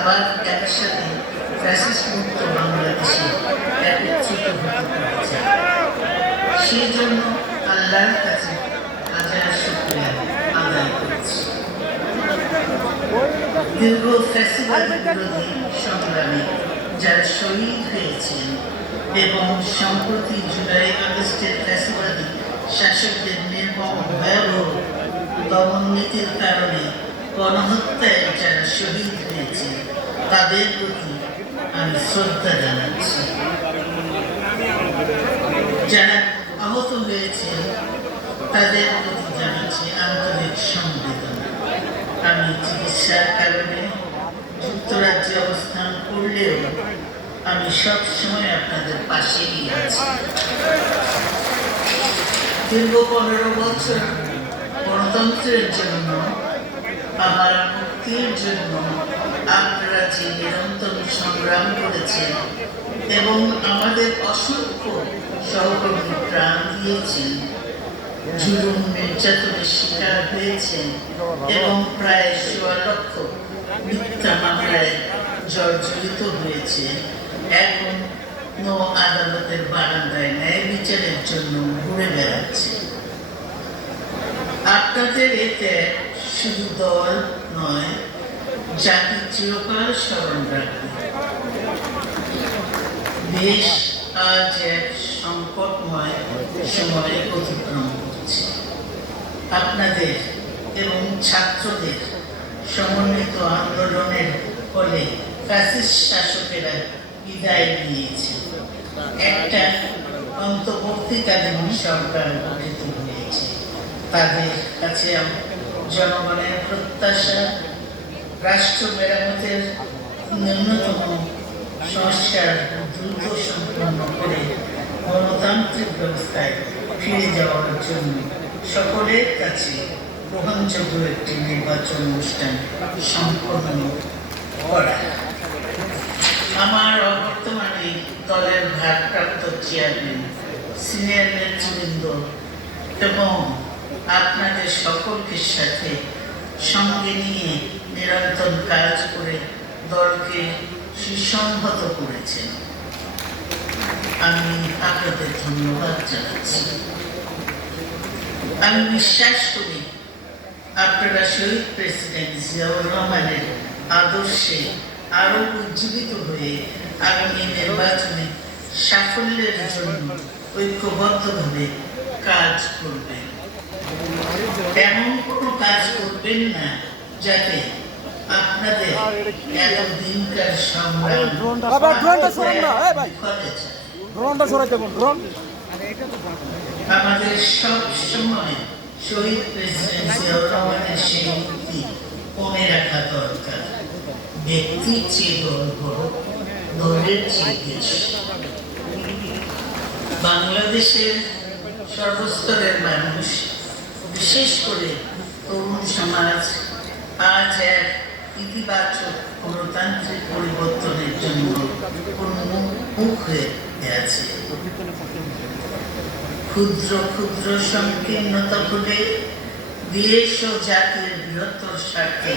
আবার একসাথে ফ্যাসিস্ট মুক্ত বাংলাদেশে একত্রিত হতে পেরেছে সেই জন্য আল্লাহর কাছে হাজার শুক্রিয়া আদায় করছি দীর্ঘ ফেস্টিভ্যাল বিরোধী সংগ্রামে যারা শহীদ হয়েছেন এবং সম্প্রতি জুলাই আগস্টের ফেস্টিভ্যালে শাসকদের নির্মম ভয়াবহ দমন নীতির কারণে গণহত্যায় যারা শহীদ হয়েছে, তাদের প্রতি আমি শ্রদ্ধা জানাচ্ছি। যারা আহত হয়েছে, তাদের প্রতি জানাচ্ছি আন্তরিক সংবেদনা। আমি চিকিৎসার কারণে যুক্তরাজ্যে অবস্থান করলেও আমি সব সময় আপনাদের পাশেই আছি। দীর্ঘ পনেরো বছর গণতন্ত্রের জন্য আমার মুক্তির জন্য আপনারা যে নিরন্তর সংগ্রাম করেছেন এবং আমাদের অসংখ্য সহকর্মী প্রাণ দিয়েছেন, জুলুম নির্যাতনের শিকার হয়েছেন এবং প্রায় সোয়া লক্ষ মিথ্যা মামলায় জর্জরিত হয়েছে এখন নো আদালতের বারান্দায় ন্যায় বিচারের জন্য ঘুরে বেড়াচ্ছে আপনাদের এতে শুধু দল নয় জাতি চিরকাল স্মরণ রাখবে। দেশ আজ এক সংকটময় সময় অতিক্রম করছে। আপনাদের এবং ছাত্রদের সমন্বিত আন্দোলনের ফলে ফ্যাসিস্ট শাসকেরা বিদায় নিয়েছে। একটা অন্তর্বর্তীকালীন সরকার গঠিত হয়েছে। তাদের কাছে আম- জনগণের প্রত্যাশা রাষ্ট্র মেরামতের ন্যূনতম সংস্কার দ্রুত সম্পন্ন করে গণতান্ত্রিক ব্যবস্থায় ফিরে যাওয়ার জন্য সকলের কাছে গ্রহণযোগ্য একটি নির্বাচন অনুষ্ঠান সম্পন্ন করা। আমার অবর্তমানে দলের ভারপ্রাপ্ত চেয়ারম্যান সিনিয়র নেতৃবৃন্দ এবং আপনাদের সকলকে সাথে সঙ্গে নিয়ে নিরন্তর কাজ করে দলকে সুসংহত করেছেন। আমি আপনাদের ধন্যবাদ জানাচ্ছি। আমি বিশ্বাস করি আপনারা শহীদ প্রেসিডেন্ট জিয়াউর রহমানের আদর্শে আরও উজ্জীবিত হয়ে আগামী নির্বাচনে সাফল্যের জন্য ঐক্যবদ্ধভাবে কাজ করবেন। এমন কোনো কাজ করবেন না যাতে আপনাদের এতদিনকার সংগ্রাম ড্রোনটা সরান না, এই ভাই। ড্রোনটা ড্রোন। আমাদের সব সময় শহীদ প্রেসিডেন্ট জিয়াউর রহমানের সেই মুক্তি মনে রাখা দরকার। ব্যক্তির চেয়ে দল বড় দলের চেয়ে দেশ বাংলাদেশের সর্বস্তরের মানুষ বিশেষ করে তরুণ সমাজ, আজ এক ইতিবাচক গণতান্ত্রিক পরিবর্তনের জন্য উন্মুখ হয়ে আছে ক্ষুদ্র ক্ষুদ্র সংকীর্ণতা ভুলে দেশ ও জাতির বৃহত্তর স্বার্থে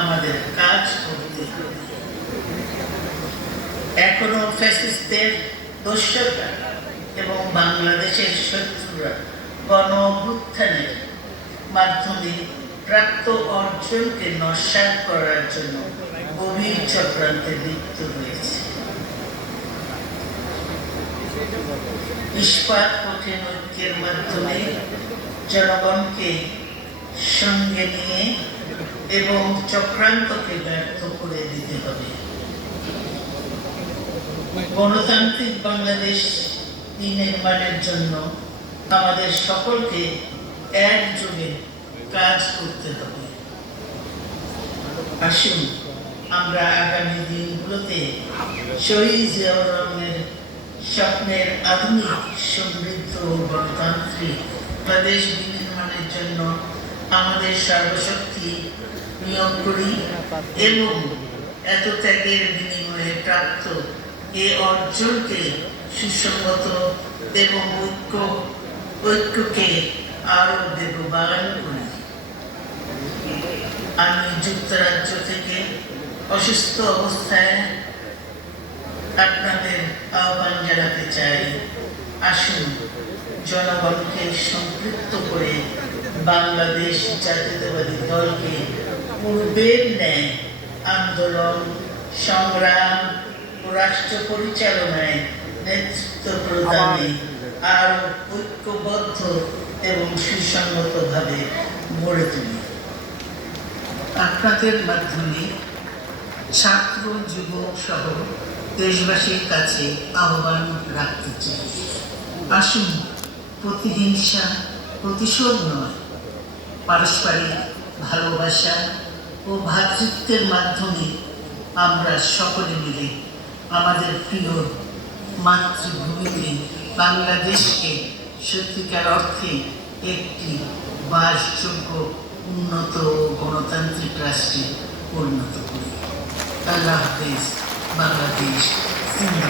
আমাদের কাজ করতে। এখনও ফ্যাসিস্টদের দস্যতা এবং বাংলাদেশের শত্রুরা গণ অভ্যুত্থানের মাধ্যমে প্রাপ্ত অর্জনকে নস্বাত করার জন্য গভীর চক্রান্তে লিপ্ত হয়েছে। ইস্পাত কঠিন ঐক্যের মাধ্যমে জনগণকে সঙ্গে নিয়ে এবং চক্রান্তকে ব্যর্থ করে দিতে হবে। গণতান্ত্রিক বাংলাদেশ নির্মাণের জন্য আমাদের সকলকে একযোগে কাজ করতে হবে। আসুন, আমরা আগামী দিনগুলোতে শহীদ জিয়াউর স্বপ্নের আধুনিক, সমৃদ্ধ ও গণতান্ত্রিক বাংলাদেশ বিনির্মাণের জন্য আমাদের সর্বশক্তি নিয়োগ করি এবং এত ত্যাগের বিনিময়ে প্রাপ্ত এ অর্জনকে সুসংগত এবং ঐক্য, ঐক্যকে আরও বেগবান করি। আমি যুক্তরাজ্য থেকে অসুস্থ অবস্থায় আপনাদের আহ্বান জানাতে চাই। আসুন, জনগণকে সম্পৃক্ত করে বাংলাদেশ জাতীয়তাবাদী দলকে পূর্বের ন্যায় আন্দোলন, সংগ্রাম ও রাষ্ট্র পরিচালনায় নেতৃত্ব প্রদানে আরও ঐক্যবদ্ধ এবং সুসংগতভাবে গড়ে তুলি। আপনাদের মাধ্যমে ছাত্র যুবক সহ দেশবাসীর কাছে আহ্বান রাখতে চাই। আসুন, প্রতিহিংসা, প্রতিশোধ নয়, পারস্পরিক ভালোবাসা ও ভ্রাতৃত্বের মাধ্যমে আমরা সকলে মিলে আমাদের প্রিয় মাতৃভূমিতে বাংলাদেশকে সত্যিকার অর্থে একটি বাসযোগ্য উন্নত গণতান্ত্রিক রাষ্ট্রে পরিণত করি। আল্লাহ হাফেজ বাংলাদেশ জিন্দাবাদ।